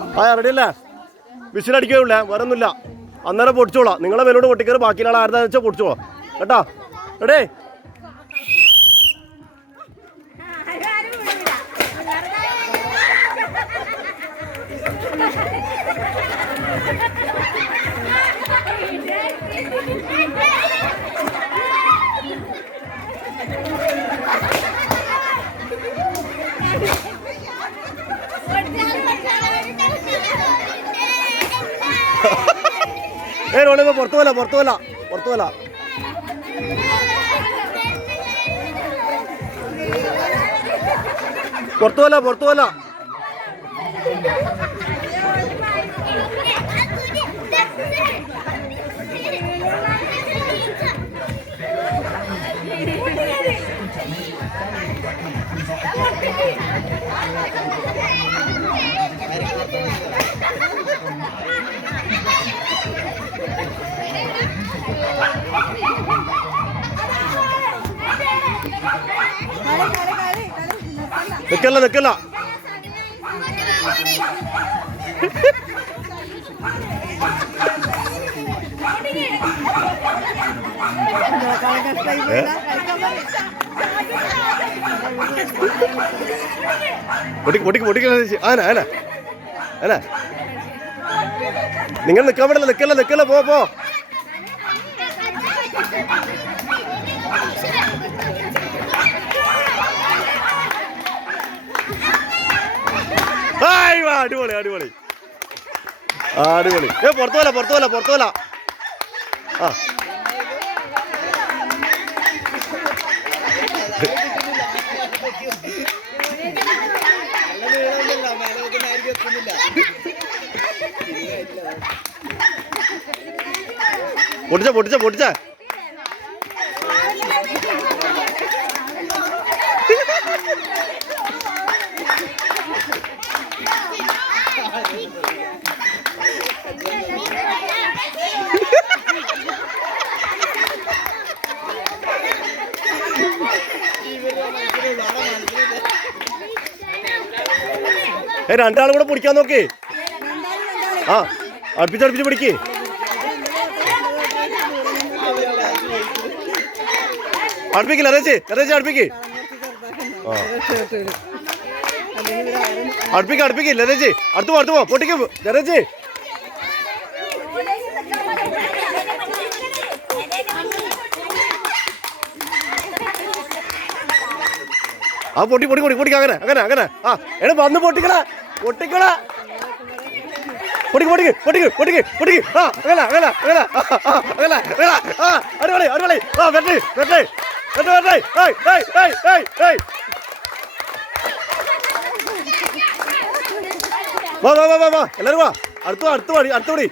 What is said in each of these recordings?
ആ റെഡിയല്ലേ? വിസിലടിക്കുകയുള്ളേ, വേറെ ഒന്നുമില്ല. അന്നേരം പൊടിച്ചോളാം. നിങ്ങളെ മേലോട് പൊട്ടിക്കറ്, ബാക്കിയുള്ള ആരുതാന്ന് വെച്ചാൽ പൊടിച്ചോളാം കേട്ടോ. റെഡി? റോളിന്ന് പുറത്തു പോലെ പുറത്തു പോലെ പുറത്തു പോലെ പുറത്തു പോലെ പുറത്തു പോലെ നിക്കല്ല നിക്കല്ല. അല്ല നിങ്ങൾ നിക്കാൻ പറ്റില്ല. നിക്കല്ല നിക്കല്ല, പോ പോ. അടിപൊളി അടിപൊളി അടിപൊളി. പുറത്തു പോലെ പുറത്തു പോലെ പുറത്തു പോലെ. ആ പൊട്ടിച്ച പൊട്ടിച്ച പൊട്ടിച്ച. രണ്ടാളും കൂടെ പിടിക്കാൻ നോക്കേ. ആ അടുപ്പിച്ചടുപ്പിച്ച് പിടിക്കേ. അടുപ്പിക്കില്ല രചേ രചേ അടുപ്പിക്ക്. ആ അടുപ്പിക്ക് അടുപ്പിക്കില്ല രചേ. അടുത്ത് പോ അടുത്ത് പോ പൊട്ടിക്കും രചേ. ആ പൊട്ടി പൊട്ടി പൊടി പൊട്ടിക്ക. അങ്ങനെ അങ്ങനെ അങ്ങനെ. ആ എടാ വന്ന് പൊട്ടിക്കട പൊട്ടിക്കട. പൊട്ടിക്ക് പൊട്ടിക്ക് പൊട്ടിക്ക് പൊട്ടിക്ക് പൊട്ടിക്ക്. ആ അങ്ങനെ അങ്ങനെ അങ്ങനെ അങ്ങനെ അങ്ങനെ. ആ അടിപൊളി അടിപൊളി. ആ വെട്ടി വെട്ടി വെട്ടി വെട്ടി. ഏയ് ഏയ് ഏയ് ഏയ് ഏയ്. വാ വാ വാ വാ വാ എല്ലാവരും വാ. അടുത്തു അടുത്തു പടി അടുത്തു പടി.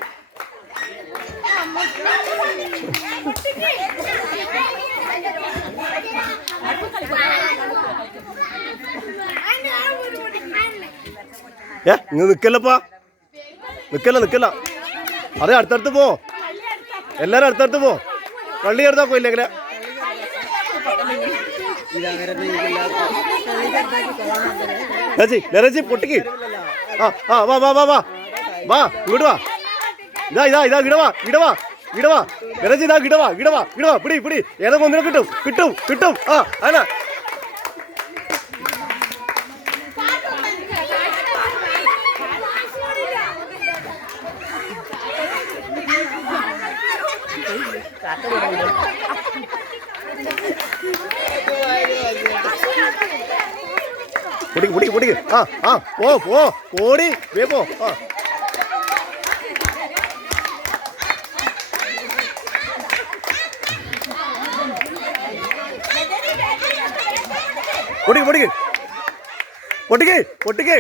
ഇങ്ങ് നിക്കല്ലപ്പാ. നിക്കല്ല നിക്കല്ല. അതെ അടുത്തടുത്ത് പോ. എല്ലാരും അടുത്തടുത്ത് പോ. കള്ളി എടുത്താ പോയില്ല എങ്ങനെ. ലരജി പൊട്ടിക്ക്. ആ ആ വാ വാ വാ വാ വാ ഇങ്ങോട്ട് വാ. ഇതാ ഇതാ ഇതാ ഇടവാ ഇടവാ ഇടവാ. ലരജി ഇതാ ഇടവാ ഇടവാ ഇടവാ. പിടി പിടി. ഏതൊക്കെ ഒന്നിനെ കിട്ടും കിട്ടും കിട്ടും. ആ അല്ല പൊടിക്ക് പൊടിക്ക് പൊടിക്ക്. ആ ആ പോ പോ പോടി വേ പോ. ആ പൊടിക്ക് പൊടിക്ക് പൊട്ടിക്ക് പൊട്ടിക്ക്.